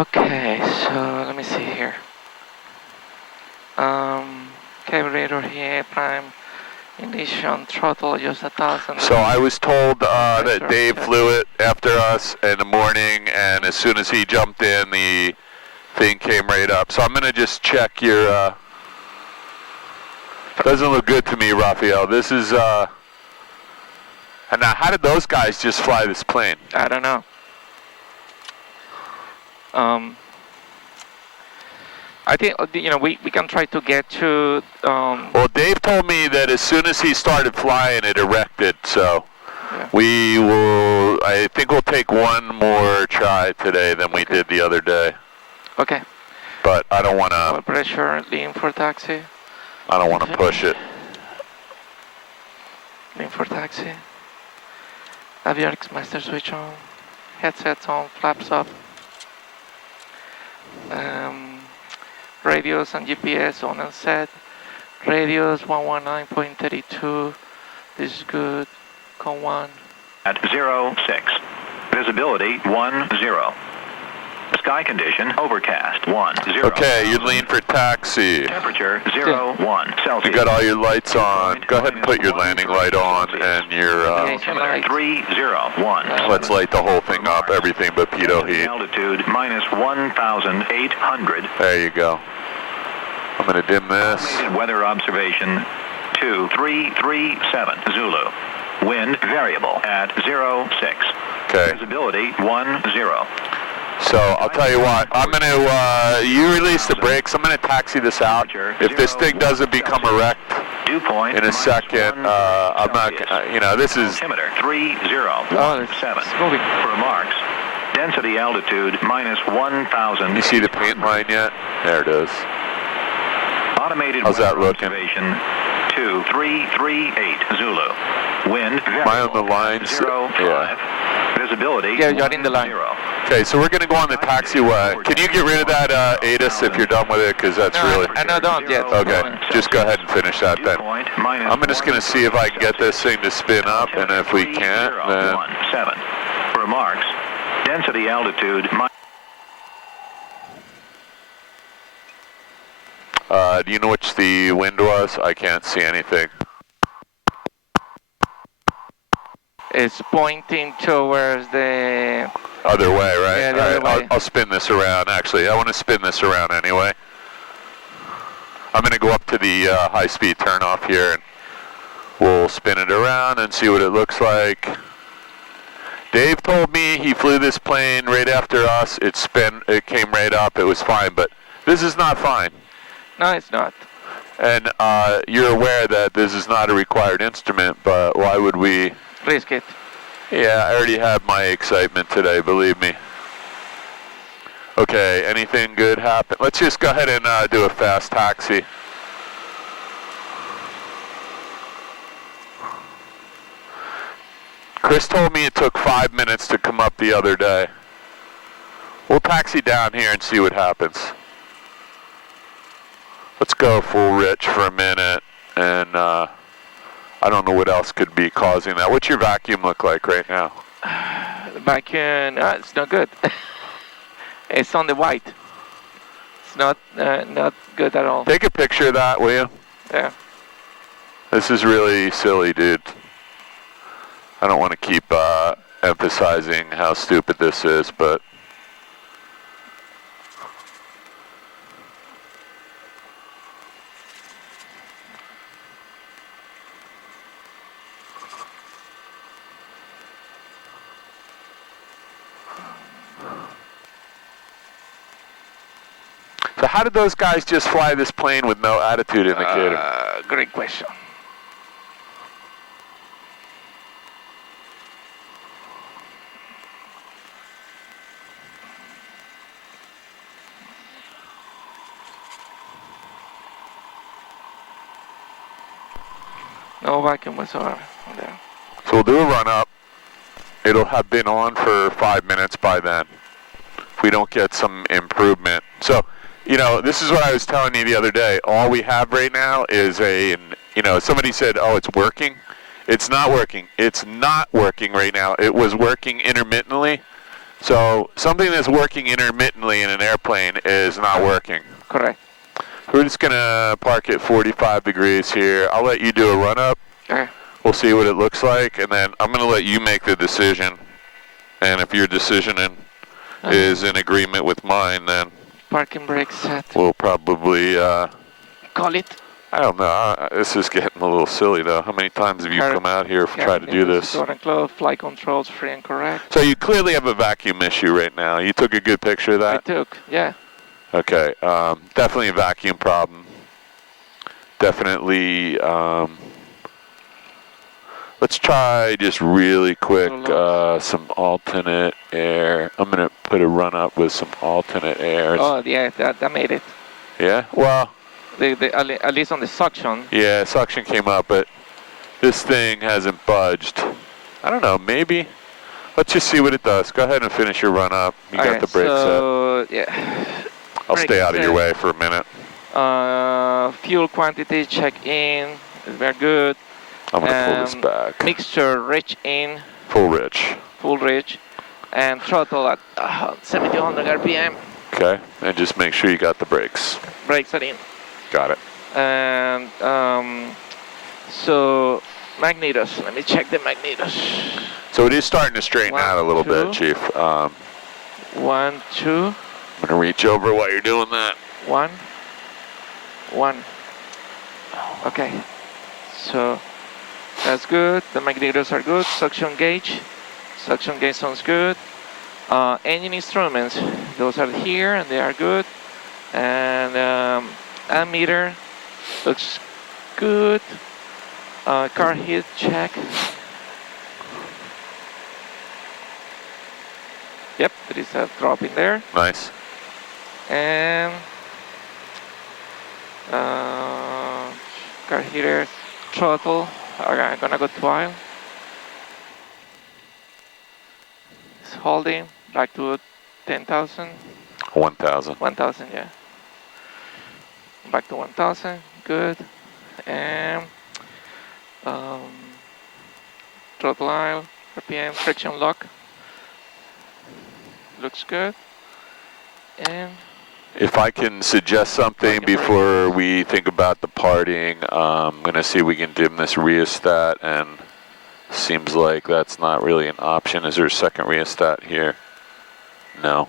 Okay, so let me see here. Carburetor here, prime ignition, throttle just 1,000. So I was told that Dave flew it after us in the morning, and as soon as he jumped in, the thing came right up. So I'm going to just check your... doesn't look good to me, Rafael. This is... and now, how did those guys just fly this plane? I don't know. I think, we can try to get to... Well, Dave told me that as soon as he started flying, it erected, so yeah. we will... I think we'll take one more try today than we did the other day. Okay. But I don't want to... Pressure, lean for taxi. I don't want to push it. Lean for taxi. Avionics master switch on. Headsets on, flaps up. Radios and GPS on and set. Radios 119.32. This is good. Con 1. At 06. Visibility 10. Sky condition overcast 10. Okay, you lean for taxi. Temperature 01 Celsius. You got all your lights on. Go ahead and put your landing light on and your... altimeter 301. Let's light the whole thing up, everything but pitot heat. Altitude minus 1,800. There you go. I'm going to dim this. Automated weather observation 2337 Zulu. Wind variable at 06. Okay. Visibility 10. So I'll tell you what, I'm going to, you release the brakes, I'm going to taxi this out. If this thing doesn't become erect in a second, I'm not, this is... Altimeter 3017. For remarks, density altitude minus 1,000. You see the paint line yet? There it is. Automated How's that looking? Observation 2338 Zulu. Wind Am I on the lines? 05. Yeah. Visibility Yeah, you're in the line. 0. Okay, so we're going to go on the taxiway. Can you get rid of that ATIS if you're done with it? Because that's really... I don't yet. Okay, just go ahead and finish that then. I'm just going to see if I can get this thing to spin up, and if we can't, then... 7. For remarks, density altitude... do you know which the wind was? I can't see anything. It's pointing towards the... Other way, right? Yeah, the other way. I'll spin this around, actually. I want to spin this around anyway. I'm going to go up to the high-speed turnoff here, and we'll spin it around and see what it looks like. Dave told me he flew this plane right after us. It came right up. It was fine, but this is not fine. No, it's not. And you're aware that this is not a required instrument, but why would we... Risk it. Yeah, I already had my excitement today, believe me. Okay, anything good happen? Let's just go ahead and do a fast taxi. Chris told me it took 5 minutes to come up the other day. We'll taxi down here and see what happens. Let's go full rich for a minute, and I don't know what else could be causing that. What's your vacuum look like right now? The vacuum, it's not good. It's on the white. It's not good at all. Take a picture of that, will you? Yeah. This is really silly, dude. I don't want to keep emphasizing how stupid this is, but... So how did those guys just fly this plane with no attitude indicator? Great question. No vacuum whatsoever there. So we'll do a run up. It'll have been on for 5 minutes by then. If we don't get some improvement. So, you know, this is what I was telling you the other day. All we have right now is somebody said, oh, it's working. It's not working. It's not working right now. It was working intermittently. So something that's working intermittently in an airplane is not working. Correct. We're just gonna park at 45 degrees here. I'll let you do a run up. Okay. We'll see what it looks like, and then I'm gonna let you make the decision. And if your decision is in agreement with mine, then parking brake set. we'll probably Call it. I don't know. This is getting a little silly, though. How many times have you come out here to try to do this? Door and close, flight controls free and correct. So you clearly have a vacuum issue right now. You took a good picture of that? I took, yeah. Okay. Definitely a vacuum problem. Definitely. Let's try just really quick some alternate air. I'm going to put a run up with some alternate air. Oh, yeah, that made it. Yeah? Well... at least on the suction. Yeah, suction came up, but this thing hasn't budged. I don't know, maybe. Let's just see what it does. Go ahead and finish your run up. You got the brake set. Yeah. I'll stay out of your way for a minute. Fuel quantity, check in. We're good. I'm going to pull this back. Mixture, rich in. Full rich. Full rich. And throttle at 1700 RPM. Okay, and just make sure you got the brakes. Brakes are in. Got it. And so magnetos, let me check the magnetos. So it is starting to straighten out a little bit, Chief. 1, 2. I'm gonna reach over while you're doing that. 1. Okay, so that's good. The magnetos are good. Suction gauge sounds good. Engine instruments, those are here and they are good. And ammeter looks good. Car heat check. Yep, there is a drop in there. Nice. And car heater, throttle. Okay, I'm gonna go to idle. It's holding back to 10,000. 1,000. 1,000, yeah. Back to 1,000, good. And throttle aisle, RPM, friction lock. Looks good. And if I can suggest something before we think about departing, I'm going to see if we can dim this rheostat, and seems like that's not really an option. Is there a second rheostat here? No.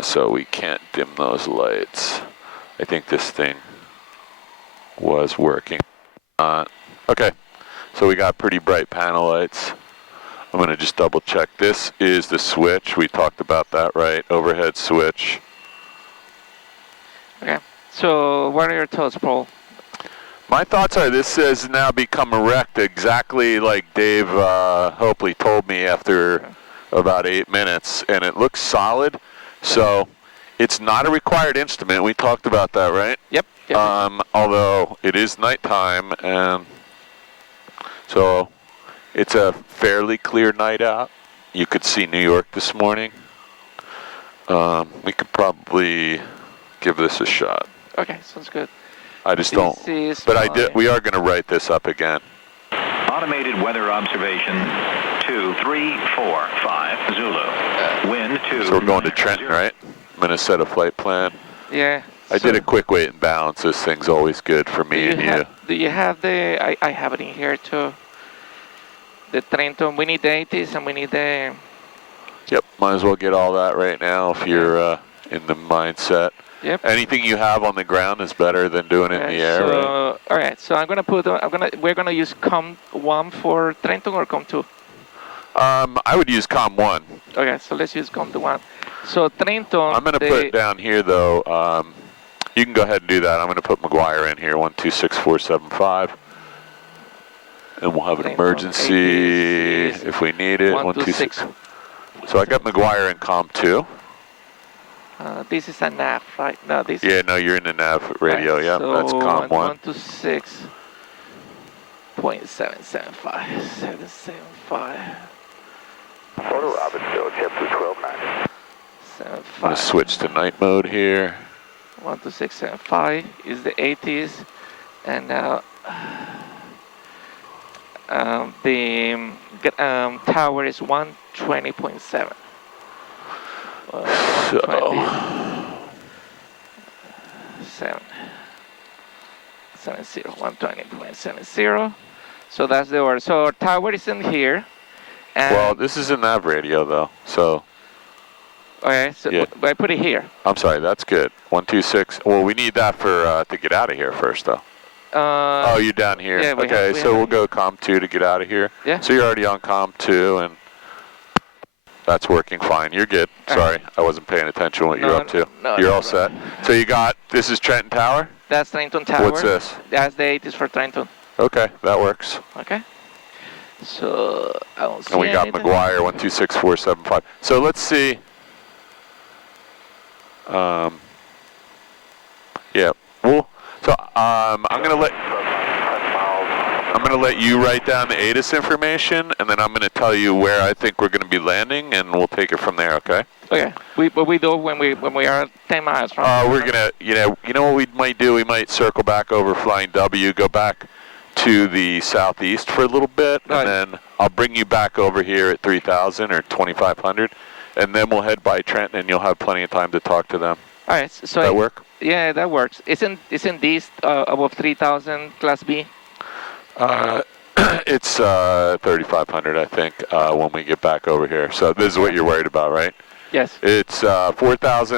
So we can't dim those lights. I think this thing was working. Okay, so we got pretty bright panel lights. I'm going to just double check. This is the switch. We talked about that, right? Overhead switch. okay, so what are your thoughts, Paul? My thoughts are this has now become erect exactly like Dave Hopley told me after about 8 minutes, and it looks solid. So it's not a required instrument. We talked about that, right? Yep. Although it is nighttime, and so it's a fairly clear night out. You could see New York this morning. We could probably give this a shot. Okay, sounds good. I just don't. But we are going to write this up again. Automated weather observation 2345 Zulu. Wind 2. So we're going to Trenton, right? I'm going to set a flight plan. Yeah. I did a quick weight and balance. This thing's always good for me and you. Do you have the? I have it in here too. The Trenton. We need the 80s and we need the. Yep. Might as well get all that right now if you're in the mindset. Yep. Anything you have on the ground is better than doing it in the air. So, right? All right. So I'm gonna put. We're gonna use COM1 for Trenton or COM2. I would use COM1. Okay. So let's use COM1. So Trenton. I'm gonna put it down here though. You can go ahead and do that. I'm gonna put McGuire in here. 126475. And we'll have an emergency if we need it. 126. So I got McGuire in COM2. This is a nav, right? No, this. Yeah, no, you're in the nav radio. Right, Yeah, so that's COM1. 126.775. 775. Photo Robin, Bill, JetBlue 1290. I'm gonna switch to night mode here. 126.75 is the 80s, and now The tower is 120.7. So 120.70. So that's the order. So our tower is in here. And well, this is in nav radio though, so. Okay, so Yeah. I put it here. I'm sorry, that's good. 126. Well, we need that for to get out of here first though. Oh, you're down here. Yeah, okay, so we'll go COM 2 to get out of here. Yeah. So you're already on COM 2 and that's working fine. You're good. Sorry, I wasn't paying attention to what you're up to. You're all set. So you got, this is Trenton Tower? That's Trenton Tower. What's this? That's the 80s for Trenton. Okay, that works. Okay. So I don't see And we got anything. McGuire 126475. So let's see. Yeah. Well, so I'm gonna let you write down the ATIS information, and then I'm gonna tell you where I think we're gonna be landing, and we'll take it from there. Okay? Okay. What we do when we are 10 miles from. We're gonna, you know what we might do? We might circle back over Flying W, go back to the southeast for a little bit, Right. and then I'll bring you back over here at 3,000 or 2,500, and then we'll head by Trenton, and you'll have plenty of time to talk to them. All right. So That work? Yeah, that works. Isn't these above 3,000 Class B? It's 3,500, I think, when we get back over here. So this is what you're worried about, right? Yes. It's 4,000.